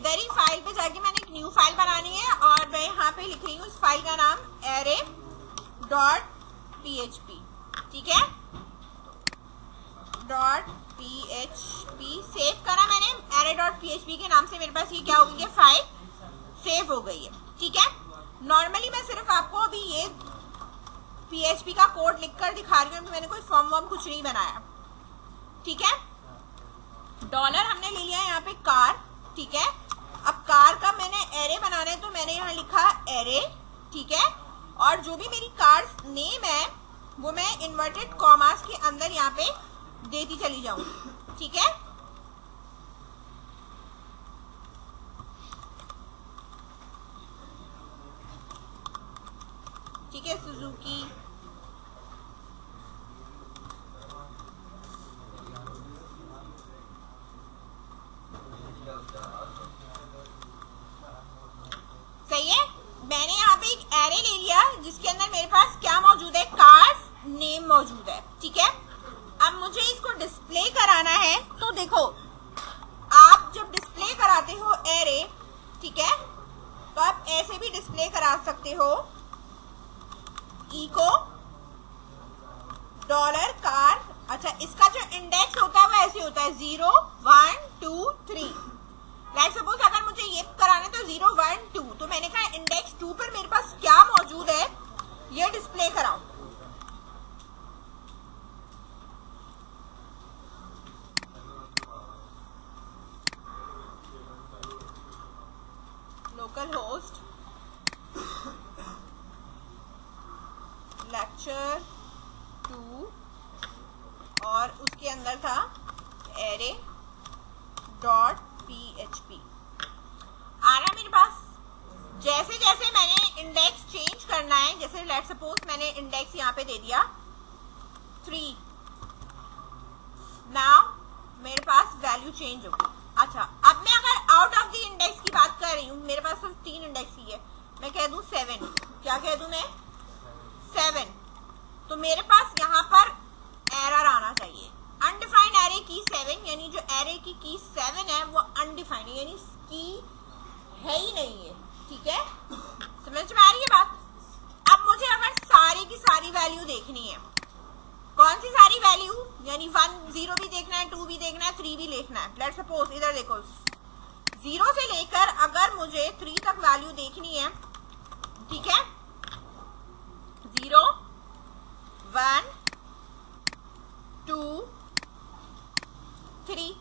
इधर ही फाइल पे जाके मैंने एक न्यू फाइल बनानी है और मैं यहाँ पे लिख रही हूँ इस फाइल का नाम array.php, ठीक है, .php सेव करा मैंने। array.php के नाम से मेरे पास ये क्या हो गई है, फाइल सेव हो गई है, ठीक है। नॉर्मली मैं सिर्फ आपको अभी ये PHP का कोड लिखकर दिखा रही हूँ, मैंने कोई फॉर्म वॉर्म कुछ नहीं बनाया, ठीक है। डॉलर हमने ले लिया है यहाँ पे कार, ठीक है। अब कार का मैंने एरे बनाना है तो मैंने यहाँ लिखा एरे, ठीक है। और जो भी मेरी कार नेम है वो मैं इन्वर्टेड कॉमास के अंदर यहाँ पे देती चली जाऊंगी, ठीक है। ठीक है, सुजुकी, सही है। मैंने यहाँ पे एक एरे ले लिया जिसके अंदर मेरे पास क्या मौजूद है, कार्स नेम मौजूद है, ठीक है। अब मुझे इसको डिस्प्ले कराना है, तो देखो आप जब डिस्प्ले कराते हो एरे, ठीक है, तो आप ऐसे भी डिस्प्ले करा सकते हो, इको डॉलर कार। अच्छा, इसका जो इंडेक्स होता है वो ऐसे होता है 0 1 2 3। लाइक सपोज अगर मुझे ये कराना है तो 0 1 2, तो मैंने कहा इंडेक्स 2 पर मेरे पास क्या मौजूद है ये डिस्प्ले कराऊं। लोकल होस्ट लेक्चर 2 और उसके अंदर था एरे डॉट PHP आ रहा है मेरे पास। जैसे जैसे मैंने इंडेक्स चेंज करना है, जैसे लेट सपोज मैंने इंडेक्स यहाँ पे दे दिया 3, नाउ मेरे पास वैल्यू चेंज होगी। अच्छा, अब मैं अगर आउट ऑफ द इंडेक्स की बात कर रही हूँ, मेरे पास सिर्फ 3 इंडेक्स ही है, मैं कह दूं 7, क्या कह दूं मैं 7, तो मेरे पास यहाँ पर एरर आना चाहिए। अनडिफाइंड एरे की 7, यानी जो एरे की 7 है वो अनडिफाइंड है, यानी की है ही नहीं है, ठीक है। समझ में आ रही है बात। अब मुझे अगर सारी की सारी वैल्यू देखनी है, कौन सी सारी वैल्यू, यानी 1 0 भी देखना है, 2 भी देखना है, 3 भी देखना है। लेट्स सपोज इधर देखो 0 से लेकर अगर मुझे 3 तक वैल्यू देखनी है, ठीक है, 0 1 2 3,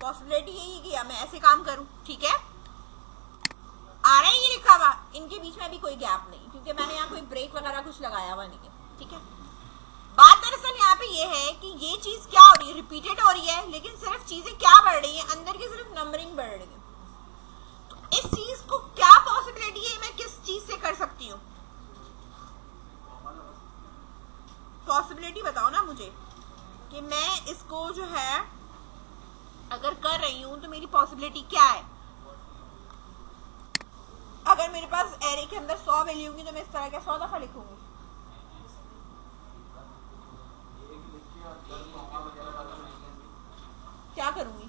पॉसिबिलिटी यही कि मैं ऐसे काम करूं, ठीक है। आ रहा है ये लिखा हुआ, इनके बीच में अभी कोई गैप नहीं, क्योंकि मैंने यहाँ कोई ब्रेक वगैरह कुछ लगाया हुआ नहीं है, ठीक है। बात दरअसल यहाँ पे ये है कि ये चीज क्या हो रही है, रिपीटेड हो रही है, लेकिन सिर्फ चीजें क्या बढ़ रही है, अंदर की सिर्फ नंबरिंग बढ़ रही है। तो इस चीज को क्या पॉसिबिलिटी है, मैं किस चीज से कर सकती हूँ, पॉसिबिलिटी बताओ ना मुझे, कि मैं इसको जो है अगर कर रही हूं तो मेरी पॉसिबिलिटी क्या है। अगर मेरे पास एरे के अंदर 100 वैल्यू होंगी तो मैं इस तरह का 100 दफा लिखूंगी। क्या करूंगी,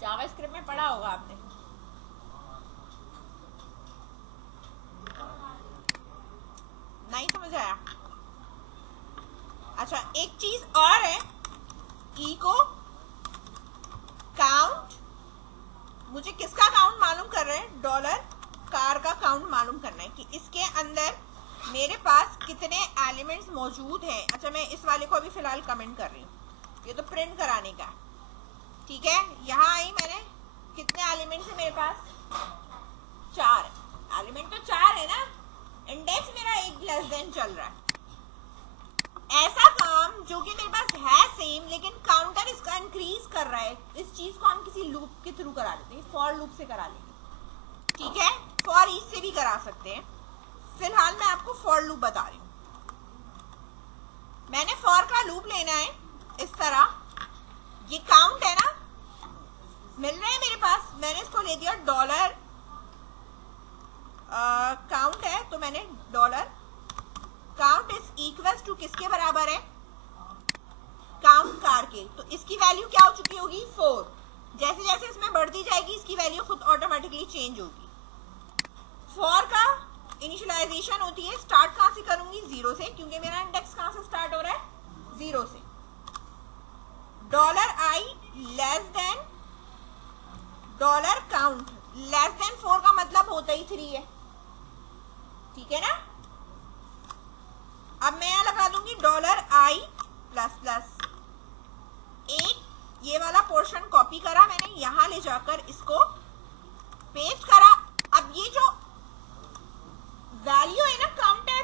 जावास्क्रिप्ट में पढ़ा होगा आपने, नहीं समझ आया। अच्छा, एक चीज और है, इको काउंट। मुझे किसका काउंट मालूम कर रहे हैं, डॉलर कार का काउंट मालूम करना है कि इसके अंदर मेरे पास कितने एलिमेंट्स मौजूद हैं। अच्छा, मैं इस वाले को अभी फिलहाल कमेंट कर रही हूँ, ये तो प्रिंट कराने का, ठीक है। यहाँ आई मैंने, कितने एलिमेंट्स है मेरे पास, 4 एलिमेंट, तो 4 है ना। इंडेक्स मेरा 1 लेस देन चल रहा है। ऐसा काम जो कि मेरे पास है सेम, लेकिन काउंटर इसका इंक्रीज कर रहा है, इस चीज को हम किसी लूप के थ्रू करा लेते हैं, फॉर लूप से करा लेंगे, ठीक है। फॉर ईच से भी करा सकते हैं, फिलहाल मैं आपको फॉर लूप बता रही हूँ। मैंने फॉर का लूप लेना है इस तरह, ये काउंट है ना, मिल रहा है मेरे पास, मैंने इसको ले दिया डॉलर काउंट है, तो मैंने dollar count is equal to किसके बराबर है, काउंट कार के, चाहिए, तो इसकी वैल्यू क्या हो चुकी होगी 4। जैसे जैसे इसमें बढ़ती जाएगी इसकी वैल्यू खुद ऑटोमेटिकली चेंज होगी। 4 का इनिशियलाइजेशन होती है, स्टार्ट कहां से करूंगी 0 से, क्योंकि मेरा इंडेक्स कहां से स्टार्ट हो रहा है 0 से। $i less than $count, less than 4 का मतलब होता ही 3 है, ठीक है ना। अब मैं यहां लगा दूंगी $i प्लस प्लस। एक ये वाला पोर्शन कॉपी करा मैंने, यहां ले जाकर इसको पेस्ट करा। अब ये जो वैल्यू है ना काउंटर,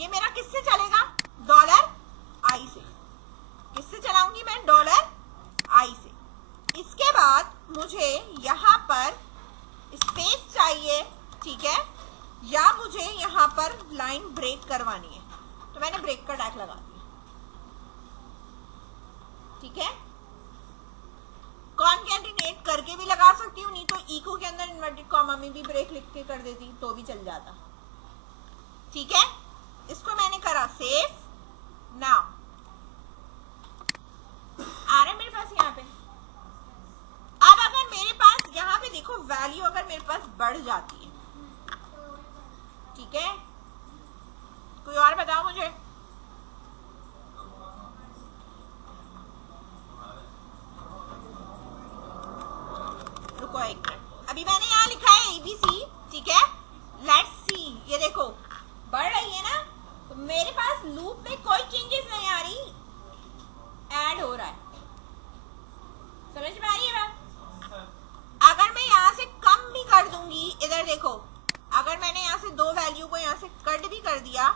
ये मेरा किससे चलेगा $i से। किससे चलाऊंगी मैं $i से। इसके बाद मुझे यहां पर स्पेस चाहिए, ठीक है, या मुझे यहां पर लाइन ब्रेक करवानी है, तो मैंने ब्रेक का टैग लगा दिया, ठीक है। कॉनकैटिनेट करके भी लगा सकती हूँ, नहीं तो इको के अंदर इन्वर्टेड कॉमा में भी ब्रेक लिख के कर देती तो भी चल जाता, ठीक है। इसको मैंने करा सेव। नाउ आ रहा है मेरे पास यहाँ पे। अब अगर मेरे पास यहाँ पे देखो वैल्यू अगर मेरे पास बढ़ जाती है, ठीक है, कोई और बताओ मुझे। रुको एक मिनट, अभी मैंने यहाँ लिखा है ABC, ठीक है। लेट्स सी, ये देखो बढ़ रही है ना, तो मेरे पास लूप में कोई चेंजेस नहीं आ रही, ऐड हो रहा है। समझ में आ रही है बात। अगर मैं यहाँ से कम भी कर दूंगी, इधर देखो, अगर मैंने यहाँ से 2 वैल्यू को यहाँ से कट भी कर दिया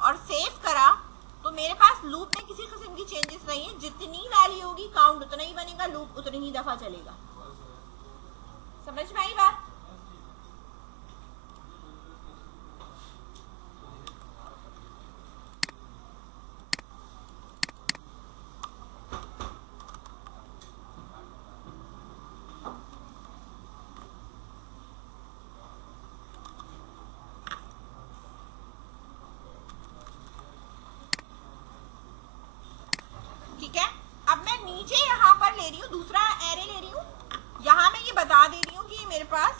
और सेव करा, तो मेरे पास लूप में किसी किस्म की चेंजेस नहीं है। जितनी वैल्यू होगी काउंट उतना ही बनेगा, लूप उतनी ही दफा चलेगा। समझ में आई बात। ठीक है, अब मैं नीचे यहाँ पर ले रही हूँ, दूसरा एरे ले रही हूँ। यहाँ मैं ये बता दे रही हूँ कि मेरे पास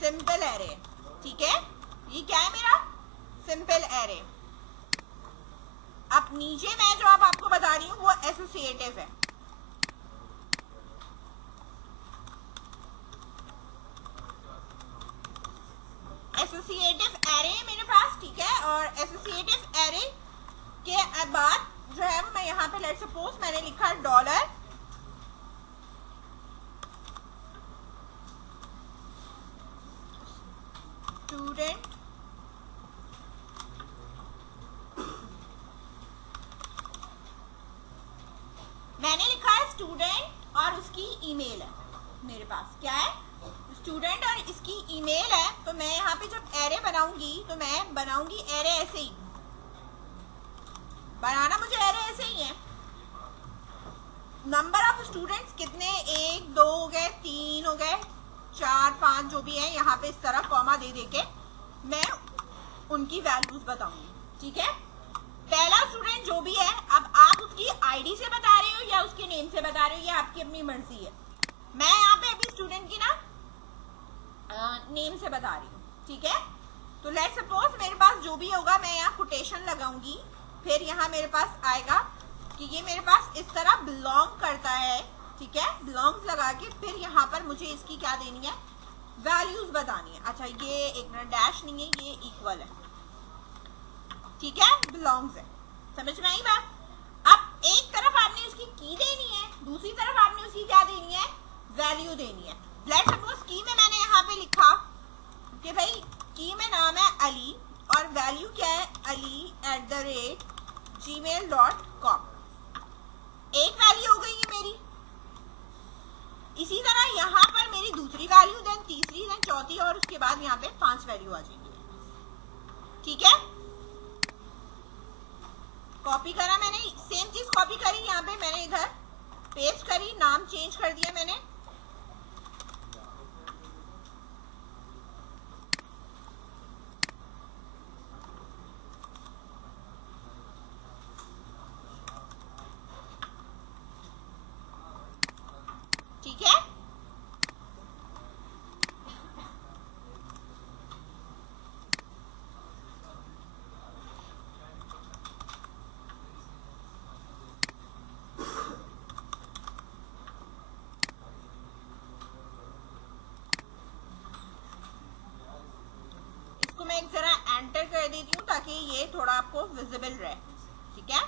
सिंपल एरे है, ठीक है। ये क्या है मेरा सिंपल एरे। अब नीचे मैं जो अब आपको बता रही हूँ वो एसोसिएटिव है। एसोसिएटिव एरे है मेरे पास, ठीक है। और एसोसिएटिव एरे के बाद जो है वो मैं यहाँ पे लेट्स सपोज मैंने लिखा डॉलर स्टूडेंट मैंने लिखा है स्टूडेंट और उसकी ईमेल है मेरे पास। क्या है स्टूडेंट और इसकी ईमेल है। तो मैं यहाँ पे जब एरे बनाऊंगी तो मैं बनाऊंगी एरे ऐसे ही, बनाना मुझे एरे ऐसे ही है। नंबर ऑफ स्टूडेंट्स कितने, 1 2 हो गए, 3 हो गए, 4 5 जो भी है, यहाँ पे इस तरह कॉमा दे के मैं उनकी वैल्यूज बताऊंगी, ठीक है। पहला स्टूडेंट जो भी है, अब आप उसकी आईडी से बता रहे हो या उसके नेम से बता रहे हो, ये आपकी अपनी मर्जी है। मैं यहाँ पे अभी स्टूडेंट की ना नेम से बता रही हूँ, ठीक है। तो लेट्स सपोज मेरे पास जो भी होगा मैं यहाँ कोटेशन लगाऊंगी, फिर यहाँ मेरे पास आएगा कि ये मेरे पास इस तरह बिलोंग करता है, ठीक है। बिलोंग्स लगा के फिर यहाँ पर मुझे इसकी क्या देनी है, वैल्यूज बतानी है। अच्छा ये एक मिनट, डैश नहीं है, ये इक्वल है, ठीक है, बिलोंग्स है। समझ में आई बात। अब एक तरफ आपने उसकी की देनी है, दूसरी तरफ आपने उसकी क्या देनी है, वैल्यू देनी है। लेट्स सपोज की में मैंने यहाँ पे लिखा कि भाई की में नाम है अली और वैल्यू क्या है ali@gmail.com। एक वैल्यू हो गई है मेरी। इसी तरह यहाँ पर मेरी दूसरी वैल्यू, देन तीसरी, देन चौथी और उसके बाद यहाँ पे 5 वैल्यू आ जाएंगी, ठीक है। कॉपी करा मैंने, सेम चीज कॉपी करी, यहाँ पे मैंने इधर पेस्ट करी, नाम चेंज कर दिया मैंने। ताकि ये थोड़ा आपको विजिबल रहे, ठीक है।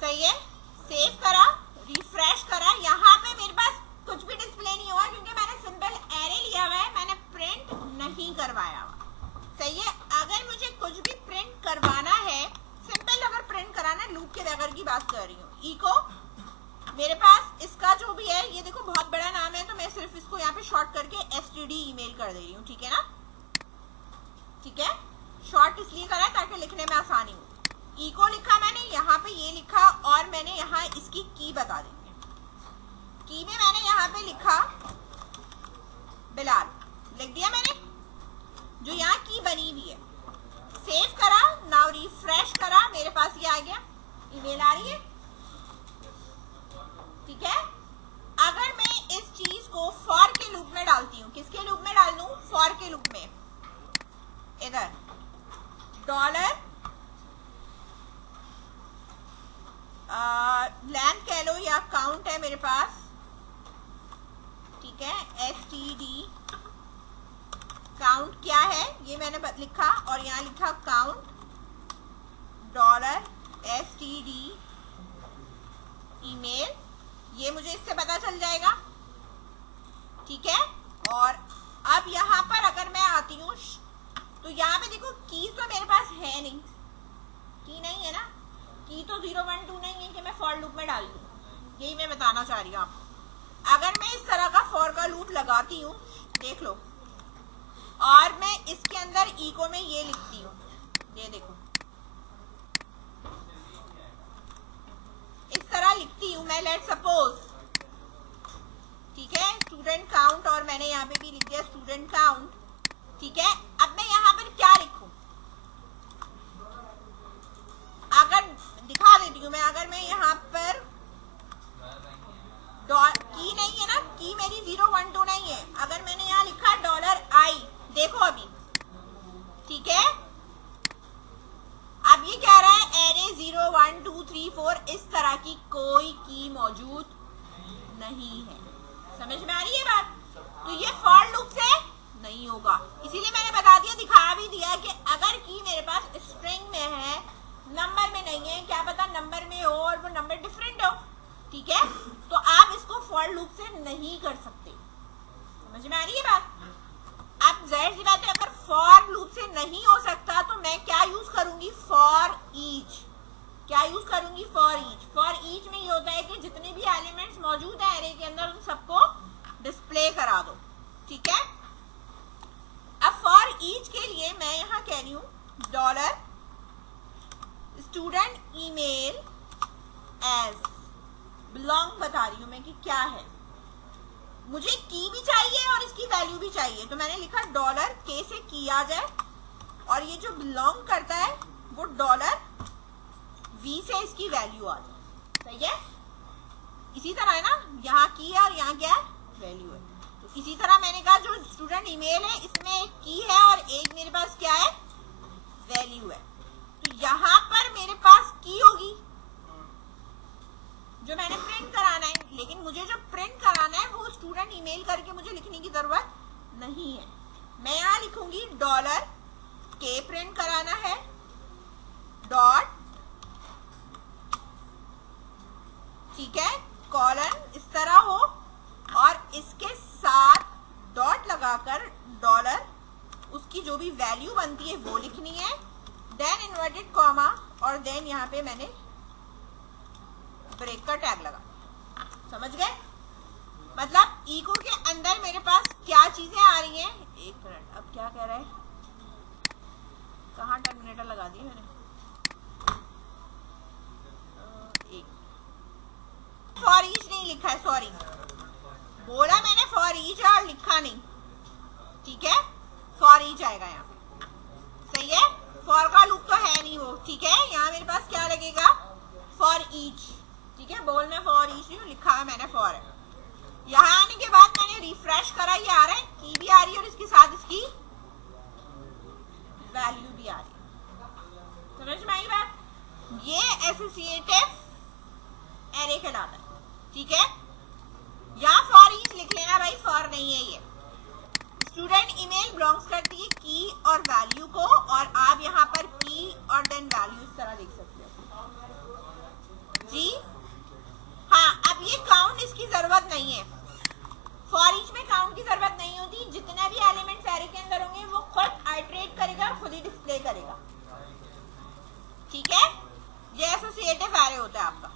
सही है, सेव करा, रिफ्रेश करा। यहाँ पे मेरे पास कुछ भी डिस्प्ले नहीं हुआ क्योंकि मैंने सिंपल एरे लिया हुआ है, मैंने प्रिंट नहीं करवाया हुआ। सही है, अगर मुझे कुछ भी प्रिंट करवाना है, सिंपल अगर प्रिंट कराना है, लूप के बगैर की बात कर रही हूँ, इको मेरे पास इसका जो भी है, ये देखो बहुत बड़ा नाम है, तो मैं सिर्फ इसको यहाँ पे शॉर्ट करके std ईमेल कर दे रही हूँ, ठीक है ना। ठीक है, शॉर्ट इसलिए करा ताकि लिखने में आसानी हो। इको लिखा मैंने, यहाँ पे ये लिखा, और मैंने यहाँ इसकी की बता दी। की में मैंने यहाँ पे लिखा बिलाल, लिख दिया मैंने, जो यहाँ की बनी हुई है। सेव करा, नाउ रिफ्रेश करा, मेरे पास ये आ गया, ईमेल आ रही है, ठीक है। अगर मैं इस चीज को फॉर के लूप में डालती हूँ, किसके लूप में डाल दूं? फॉर के लूप में। इधर डॉलर लेंथ कह लो या काउंट है मेरे पास, ठीक है। std काउंट क्या है ये मैंने लिखा, और यहाँ लिखा काउंट डॉलर std ईमेल, ये मुझे इससे पता चल जाएगा, ठीक है। और अब यहाँ पर अगर मैं आती हूँ तो यहाँ पे देखो की तो मेरे पास है नहीं, की नहीं है ना, की तो 0 1 2 नहीं है कि मैं फॉर लूप में डाल दूँ, यही मैं बताना चाह रही हूँ आपको। अगर मैं इस तरह का फॉर का लूप लगाती हूँ, देख लो, और मैं इसके अंदर इको में ये लिखती हूँ, ये देखो इस तरह लिखती हूँ मैं, लेट सपोज, ठीक है, स्टूडेंट काउंट, और मैंने यहाँ पे भी लिख दिया स्टूडेंट काउंट, ठीक है। अब मैं यहाँ पर क्या लिखूं? अगर दिखा देती हूँ मैं, अगर मैं यहाँ पर की नहीं है ना, की मेरी 0 1 2 नहीं है, अगर मैंने यहाँ लिखा $i, देखो अभी, ठीक है। अब ये कह रहा है एरे 0 1 2 3 4, इस तरह की कोई की मौजूद नहीं है। समझ में आ रही है बात? तो ये फॉर लूप से नहीं होगा, इसीलिए मैंने बता दिया, दिखा भी दिया कि अगर की मेरे पास स्ट्रिंग में है, नंबर में नहीं है, क्या पता नंबर में हो और वो नंबर डिफरेंट हो, ठीक है, तो आप इसको फॉर लूप से नहीं कर सकते। समझ में आ रही है बात? अब जाहिर सी बात है, अगर फॉर लूप से नहीं हो सकता तो मैं क्या यूज करूंगी? For each. क्या यूज करूंगी? For each. फॉर ईच में ये होता है कि जितने भी एलिमेंट्स मौजूद है एरे के अंदर, उन सबको डिस्प्ले करा दो, ठीक है। अब फॉर ईच के लिए मैं यहां कह रही हूं dollar student email as belong, बता रही हूं मैं कि क्या है, मुझे की भी चाहिए और इसकी वैल्यू भी चाहिए, तो मैंने लिखा डॉलर के से की आ जाए, और ये जो बिलोंग करता है वो डॉलर वी से इसकी वैल्यू आ जाए। सही है, इसी तरह है ना, यहाँ की है और यहाँ क्या है? वैल्यू है। तो इसी तरह मैंने कहा जो स्टूडेंट ईमेल है इसमें एक की है और एक मेरे पास क्या है? वैल्यू है। तो यहाँ पर मेरे पास की होगी जो मैंने प्रिंट कराना है, लेकिन मुझे जो प्रिंट कराना है वो स्टूडेंट ईमेल करके मुझे लिखने की जरूरत नहीं है। मैं यहाँ लिखूंगी डॉलर के प्रिंट कराना है, डॉट, ठीक है, कॉलन इस तरह हो, और इसके साथ डॉट लगाकर डॉलर उसकी जो भी वैल्यू बनती है वो लिखनी है, देन इन्वर्टेड कॉमा, और देन यहाँ पे मैंने ब्रेक का टैग लगा। समझ गए? मतलब इको के अंदर मेरे पास क्या चीजें आ रही हैं? एक मिनट, अब क्या कह रहा है? कहाँ टर्मिनेटर लगा दिया मैंने? फॉर ईच नहीं लिखा है, सॉरी, बोला मैंने फॉर ईच और लिखा नहीं, ठीक है, फॉर ईच आएगा यहाँ पे। सही है, फॉर का लूप तो है नहीं वो, ठीक है। यहाँ मेरे पास क्या लगेगा, फॉर ईच, ठीक है। बोल में फॉर ईच नहीं लिखा है मैंने, फॉर है। यहाँ आने के बाद मैंने रिफ्रेश करा, ये आ रहा है, की भी आ रही है और इसके साथ इसकी वैल्यू भी आ रही है। समझ में आई बात? ये एसोसिएटिव एरे कहलाता है, ठीक है। यहाँ फॉर ईच लिख लेना भाई, फॉर नहीं है ये। स्टूडेंट ईमेल बिलोंग्स करती है की और वैल्यू को, और आप यहाँ पर की और देन वैल्यू इस तरह देख सकते हो जी। हाँ, अब ये काउंट इसकी जरूरत नहीं है, फॉर ईच में काउंट की जरूरत नहीं होती। जितने भी एलिमेंट्स एरे के अंदर होंगे वो खुद आइटरेट करेगा, खुद ही डिस्प्ले करेगा, ठीक है। ये एसोसिएटिव एरे होता है आपका।